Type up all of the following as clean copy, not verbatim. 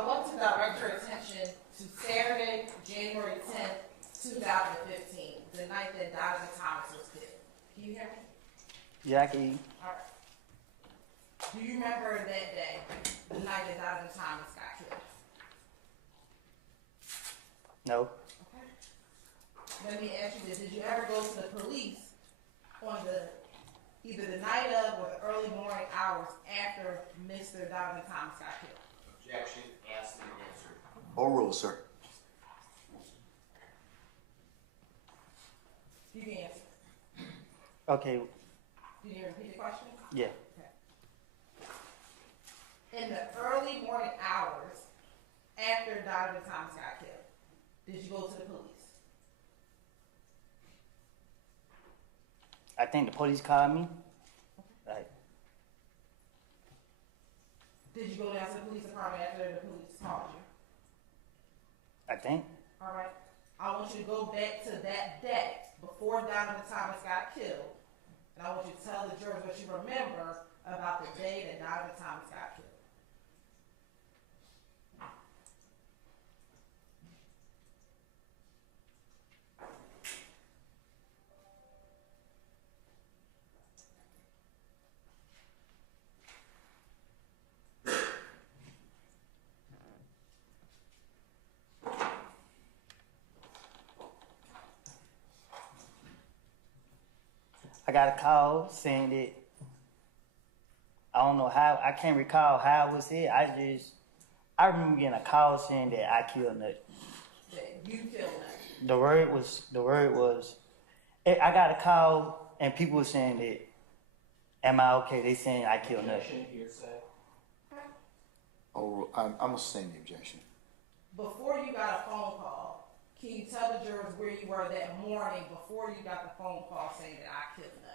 I want to direct your attention to Saturday, January 10th, 2015, the night that Donovan Thomas was killed. Can you hear me? Yeah, I can hear you. All right. Do you remember that day, the night that Donovan Thomas got killed? No. Okay. Let me ask you this. Did you ever go to the police on either the night of or the early morning hours after Mr. Donovan Thomas got killed? Objection, asked and answered. Overruled, sir. You can answer. Okay. Did you repeat the question? Yeah. Okay. In the early morning hours after Donovan Thomas got killed, did you go to the police? I think the police called me. Like, Did you go down to the police department after the police called you? I think. All right. I want you to go back to that day before Donovan Thomas got killed, and I want you to tell the jurors what you remember about the day that Donovan Thomas got killed. I got a call saying that I don't know how, I can't recall how it was said. I remember getting a call saying that I killed Nut. That you killed him. The word was, I got a call and people were saying that, am I okay? They saying I killed Nut. Objection, hearsay. I'm gonna sustain the objection. Before you got a phone call, can you tell the jurors where you were that morning before you got the phone call saying that I killed Nut?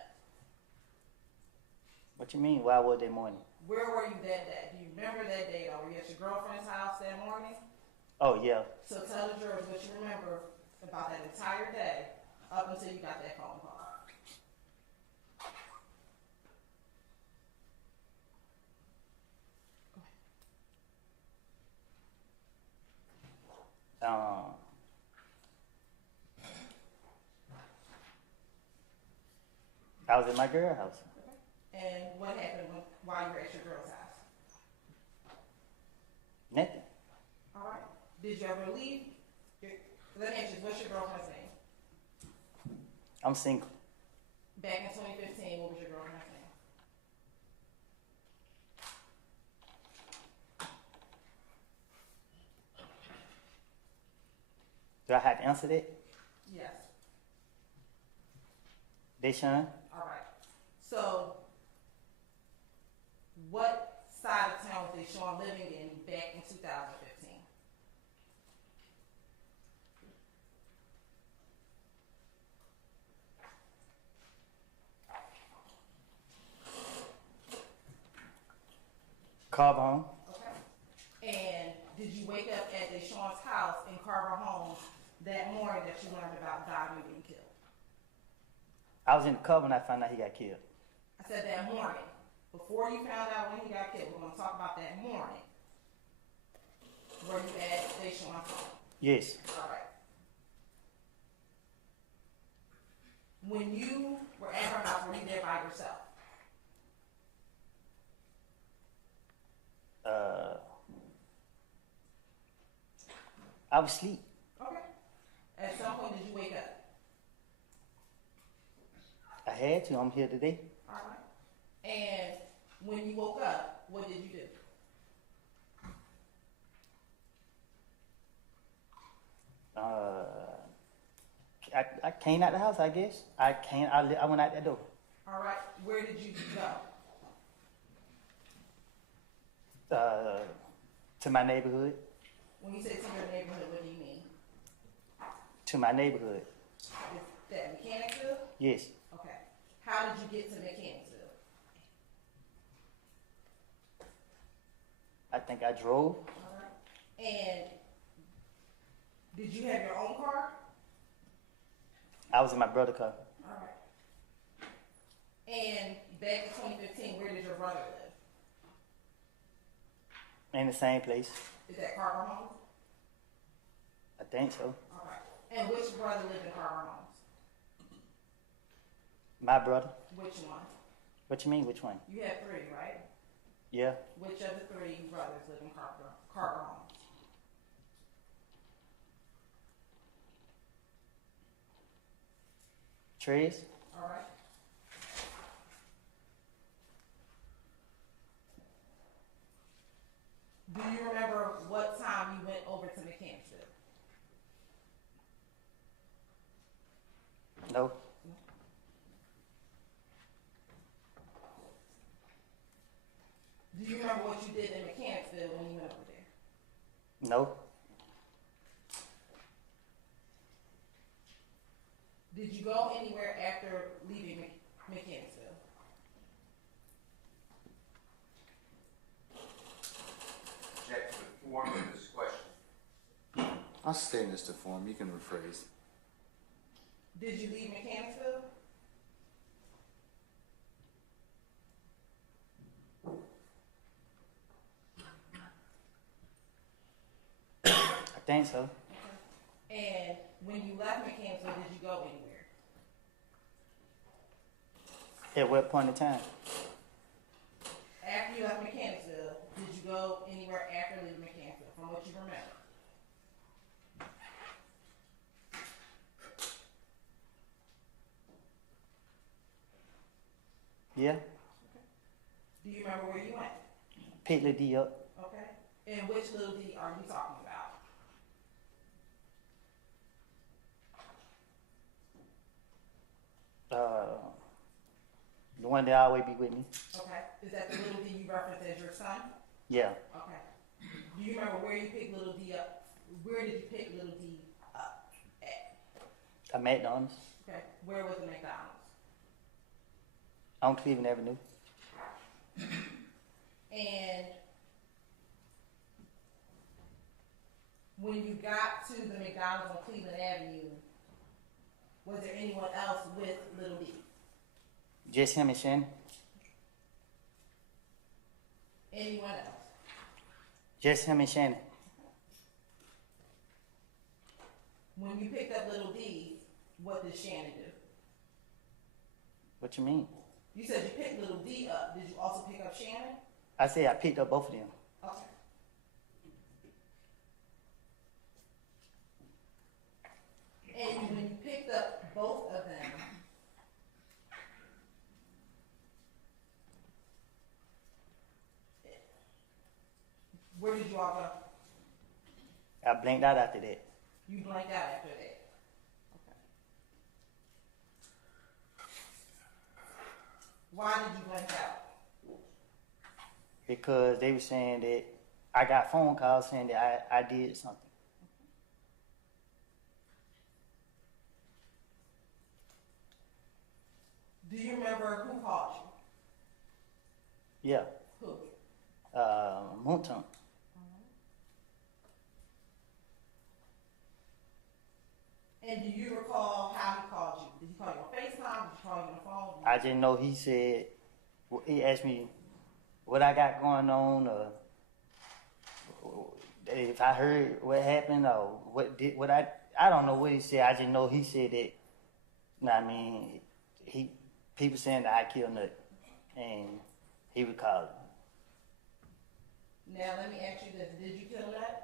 What you mean? Why was that morning? Where were you that day? Do you remember that day? Were you at your girlfriend's house that morning? Oh, yeah. So tell the jurors what you remember about that entire day up until you got that phone call. I was at my girl's house. And what happened while you were at your girl's house? Nothing. All right. Did you ever leave? Let me ask you, what's your girlfriend's name? I'm single. Back in 2015, what was your girlfriend's name? Do I have to answer that? Yes. Damekion? All right. So, what side of town was Damekion living in back in 2015? Carver home. Okay. And did you wake up at DameKion's house in Carver Home that morning that you learned about Donovan being killed? I was in the cover when I found out he got killed. I said that morning. Before you found out when he got killed, we're going to talk about that morning. Were you at DameKion's home? Yes. All right. When you were at her house, were you there by yourself? I was asleep. Okay. At some point, did you wake up? I had to. I'm here today. All right. And when you woke up, what did you do? I came out the house, I guess. I went out that door. All right. Where did you go? To my neighborhood. When you say to your neighborhood, what do you mean? To my neighborhood. Is that Mechanicsville? Yes. Okay. How did you get to Mechanicsville? I think I drove. All right. And did you have your own car? I was in my brother's car. All right. And back in 2015, where did your brother live? In the same place. Is that Carver Homes? I think so. Okay. And which brother lived in Carver Homes? My brother. Which one? What you mean, which one? You have three, right? Yeah. Which of the three brothers live in Carver Homes? Trez? All right. Do you remember what time you went over to Mechanicsville? No. Do you remember what you did in Mechanicsville when you went over there? No. Did you go anywhere after leaving Mechanicsville? Object to the form of this question. I'll state this to form. You can rephrase. Did you leave Mechanicsville? I think so. And when you left Mechanicsville, did you go anywhere? At what point in time? After you left Mechanicsville, did you go anywhere after leaving Mechanicsville, from what you remember? Yeah. Do you remember where you went? Pick Lil D up. Okay. And which Lil D are you talking about? The one that always be with me. Okay. Is that the Lil D you referenced as your son? Yeah. Okay. Do you remember where you picked Lil D up? Where did you pick Lil D up at? A McDonald's Okay. Where was the McDonald's? on Cleveland Avenue. And when you got to the McDonald's on Cleveland Avenue, was there anyone else with Lil D? Just him and Shannon. Anyone else? Just him and Shannon. When you picked up Lil D, what did Shannon do? What you mean? You said you picked Lil D up. Did you also pick up Shannon? I said I picked up both of them. Okay. And when you picked up both of them, where did you all go? I blinked out after that. You blanked out after that. Okay. Why did you blank out? Because they were saying that I got phone calls saying that I did something. Do you remember who called you? Yeah. Who? Fulton. And do you recall how he called you? Did he call you on FaceTime? Did he call you on the phone? I didn't know he said, he asked me what I got going on, or if I heard what happened, or I don't know what he said. I just know he said that, you know what I mean, people saying that I killed Nut, and he would call it. Now let me ask you this: did you kill Nut?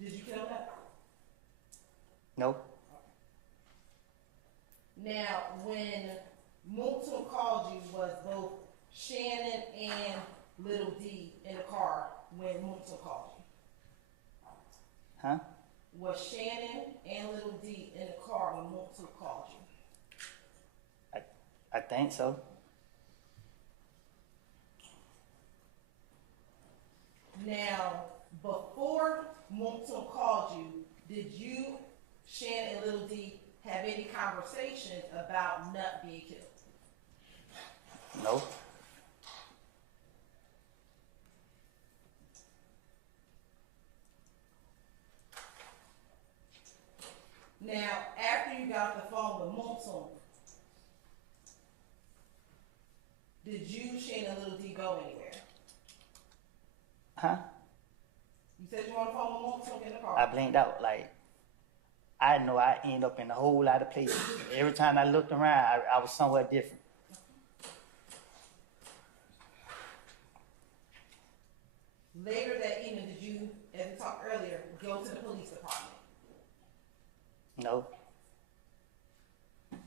Did you kill Nut? Nope. Now, when Fulton called you, was both Shannon and Lil D in the car when Fulton called you? Huh? Was Shannon and Lil D in the car when Fulton called you? I think so. Now, before Fulton called you, did you, Shannon and Lil D, have any conversations about Nut being killed? No. Now, after you got off the phone with Fulton, Did you, Shannon, and Lil D go anywhere? Huh? You said you were on the phone with Montoon in the car. I blinked out. Like, I know I end up in a whole lot of places. Every time I looked around, I was somewhere different. Later that evening, did you, as we talked earlier, go to the police department? No.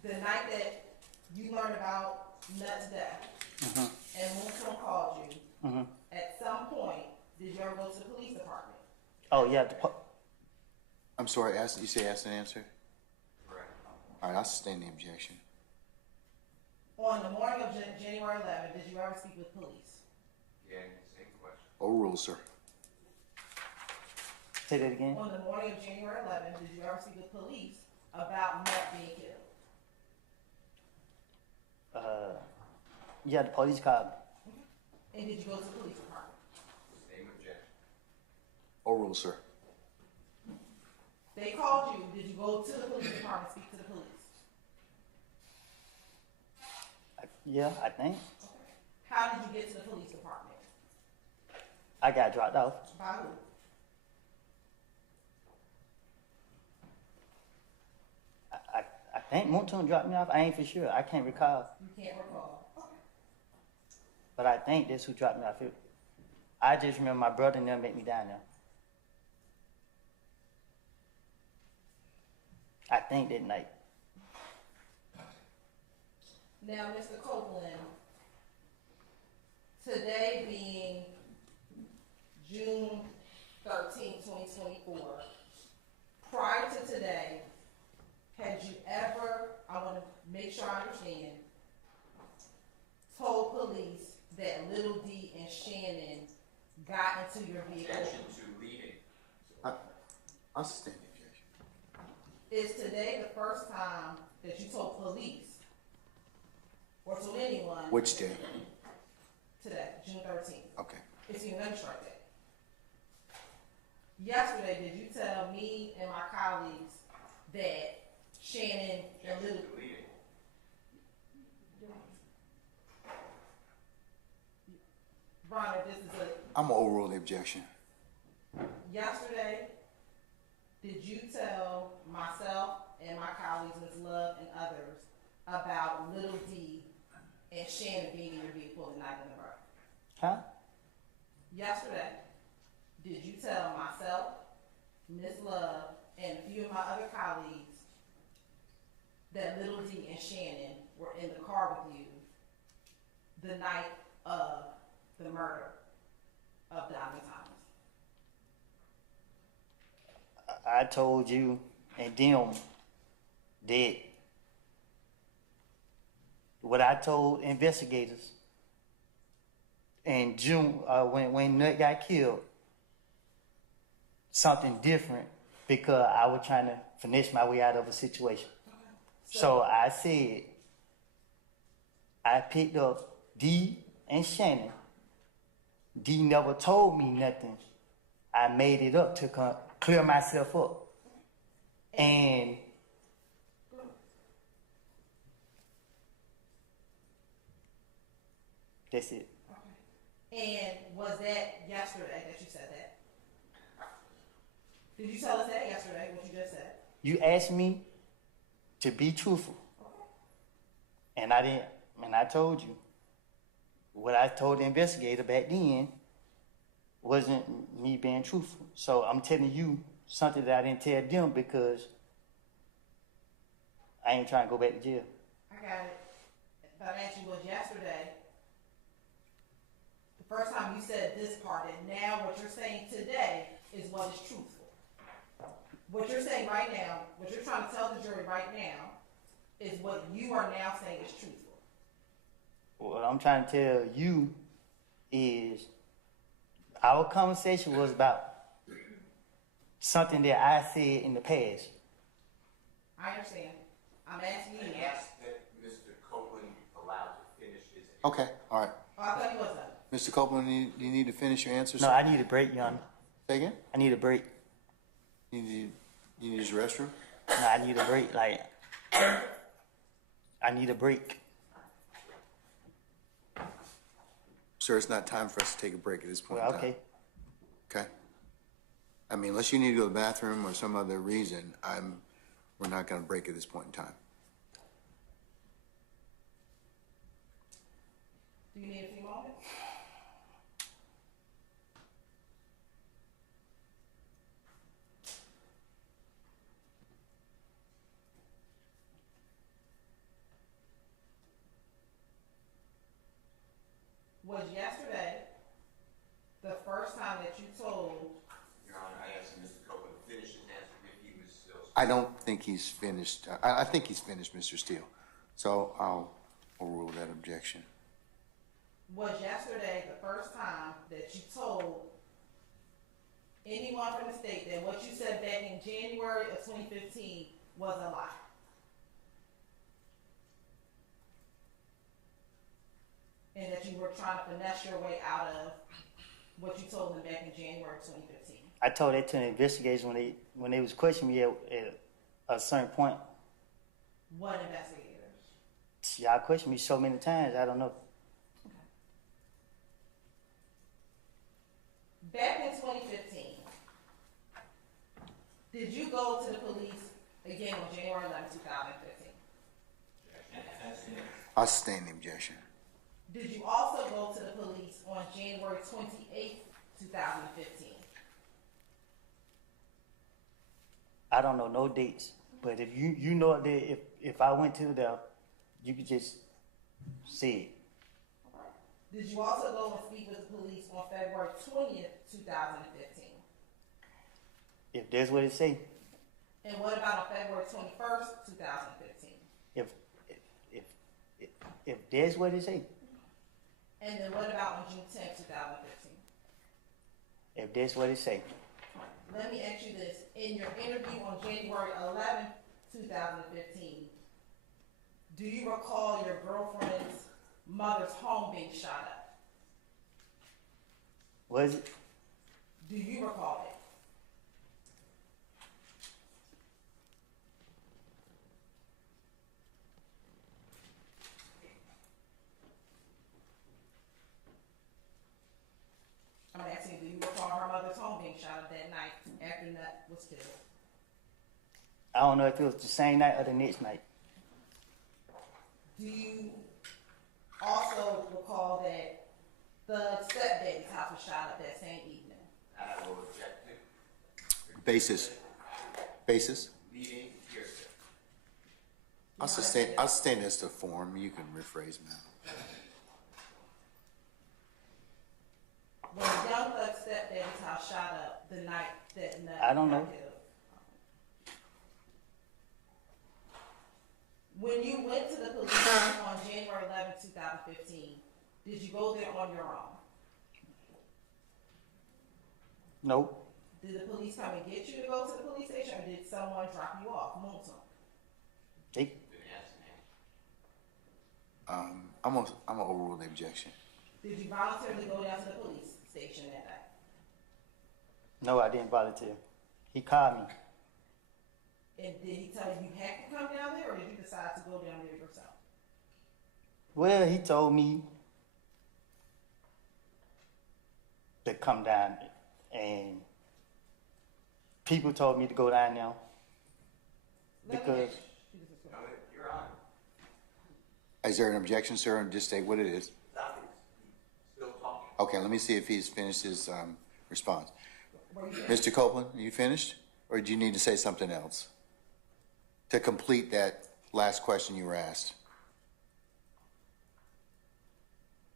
The night that you learned about Nut's death, and Montoon called you, at some point, did you ever go to the police department? Oh, yeah. I'm sorry, you say ask and answer? Correct. All right, I'll sustain the objection. On the morning of January 11th, did you ever speak with police? Yeah, same question. Overruled, sir. Say that again? On the morning of January 11th, did you ever speak with police about Nut being killed? Yeah, the police called me. And did you go to the police department? Same objection. Overruled, sir. They called you. Did you go to the police department, speak to the police? Yeah, I think. How did you get to the police department? I got dropped off. By who? I think Montoon dropped me off. I ain't for sure. I can't recall. You can't recall. Okay. But I think that's who dropped me off. I just remember my brother and them met me down there. I think that night. Now, Mr. Copeland, today being June 13, 2024, prior to today, had you ever, I want to make sure I understand, told police that Lil D and Shannon got into your vehicle? Objection to leading. I'll sustain the objection. Is today the first time that you told police or told anyone? Which day? Today, June 13th. Okay. It's your lunch strike day. Yesterday, did you tell me and my colleagues that Shannon and Lil Objection to leading. Bronner, this is I'm gonna overrule the objection. yesterday, did you tell myself and my colleagues, Ms. Love and others, about Lil D and Shannon being in your vehicle the night in the murder? Huh? Yesterday, did you tell myself, Ms. Love, and a few of my other colleagues that Lil D and Shannon were in the car with you the night of the murder of Donovan Thomas? I told you and them that what I told investigators in June, when Nut got killed, something different, because I was trying to finesse my way out of a situation. So I said, I picked up D and Shannon. D never told me nothing. I made it up to clear myself up. And that's it. And was that yesterday that you said that? Did you tell us that yesterday, what you just said? You asked me to be truthful. And I didn't, and I told you. What I told the investigator back then wasn't me being truthful. So I'm telling you something that I didn't tell them because I ain't trying to go back to jail. I got it. But I asked you, was yesterday the first time you said this part, and now what you're saying today is what is truthful. What you're saying right now, what you're trying to tell the jury right now, is what you are now saying is truthful. What I'm trying to tell you is our conversation was about something that I said in the past. I understand. I'm asking you. I asked that Mr. Copeland be allowed to finish his answer. Okay, all right. Oh, I thought you was done. Mr. Copeland, you need to finish your answer, No, sir? I need a break, Your Honor. Say again? I need a break. You need to use the restroom? No, I need a break. Like, I need a break. Sir, it's not time for us to take a break at this point Well, in time. okay. Okay? I mean, unless you need to go to the bathroom or some other reason, we're not gonna break at this point in time. Do you need a few moments? Was yesterday the first time that you told? Your Honor, I asked Mr. Copeland to finish his answer if he was still. I don't think he's finished. I think he's finished, Mr. Steele. So I'll overrule that objection. Was yesterday the first time that you told anyone from the state that what you said back in January of 2015 was a lie? And that you were trying to finesse your way out of what you told them back in January of 2015? I told that to the investigators when they was questioning me at a certain point. What investigators? Y'all questioned me so many times, I don't know. Back in 2015, did you go to the police again on January 11, 2015? I'll sustain the objection. Did you also go to the police on January 28, 2015? I don't know no dates, but if you know that if I went to them, you could just see it. Did you also go and speak with the police on February 20th, 2015? If that's what it say. And what about on February 21st, 2015? If that's what it say. And then what about on June 10th, 2015? If that's what it say. Let me ask you this. In your interview on January 11th, 2015, do you recall your girlfriend's mother's home being shot up? Was it? Do you recall it? I'm asking, do you recall her mother's home being shot up that night after Nut was killed? I don't know if it was the same night or the next night. Do you also recall that the stepdaddy's house was shot up that same evening? I will object to. Basis. Meeting here, sir. I'll sustain this to form. You can rephrase, ma'am. When the young thug stepdaddy's house shot up the night that Nut I don't know. got killed. When you went to the police on January 11, 2015, did you go there on your own? Nope. Did the police come and get you to go to the police station, or did someone drop you off? Multum. They, I'm gonna overrule the objection. Did you voluntarily go down to the police station that night? no, I didn't volunteer. He called me. And did he tell you you had to come down there, or did you decide to go down there yourself? Well, he told me to come down, and people told me to go down there because Your Honor. Is there an objection, sir? And just state what it is. Nothing. Still talking. Okay, let me see if he's finished his response. Were you there? Mr. Copeland, are you finished? Or do you need to say something else to complete that last question you were asked?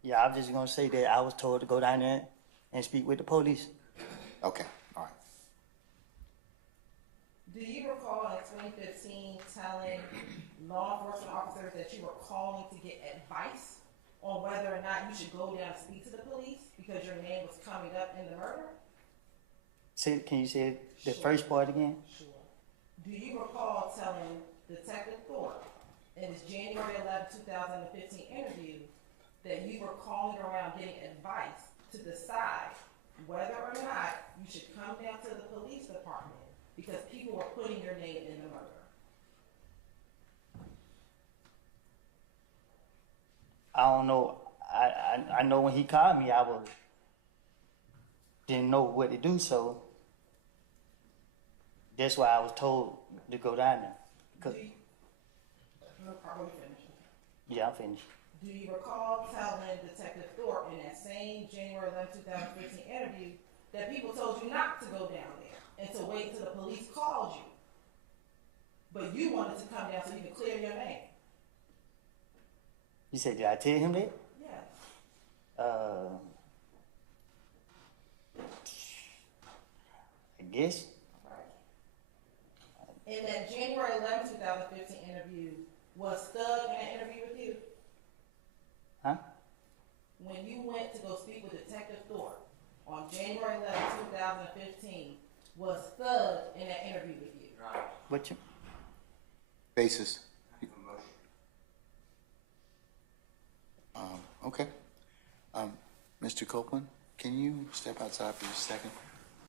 yeah, I'm just gonna say that I was told to go down there and speak with the police. Okay, all right. Do you recall in 2015 telling law enforcement officers that you were calling to get advice on whether or not you should go down and speak to the police because your name was coming up in the murder? Can you say the Sure. first part again? Sure. Do you recall telling Detective Thorpe in his January 11, 2015 interview that you were calling around getting advice to decide whether or not you should come down to the police department because people were putting your name in the murder? I don't know. I know when he called me, didn't know what to do, so that's why I was told to go down there. 'Cause- No problem, finish. yeah, I'm finished. Do you recall telling Detective Thorpe in that same January 11, 2015 interview that people told you not to go down there and to wait till the police called you? But you wanted to come down so you could clear your name. You said, did I tell him that? Yes. I guess. In that January 11, 2015 interview, was Thug in that interview with you? Huh? When you went to go speak with Detective Thorpe on January 11, 2015, was Thug in that interview with you? Right. What you? Basis. A motion. Okay. Mr. Copeland, can you step outside for just a second?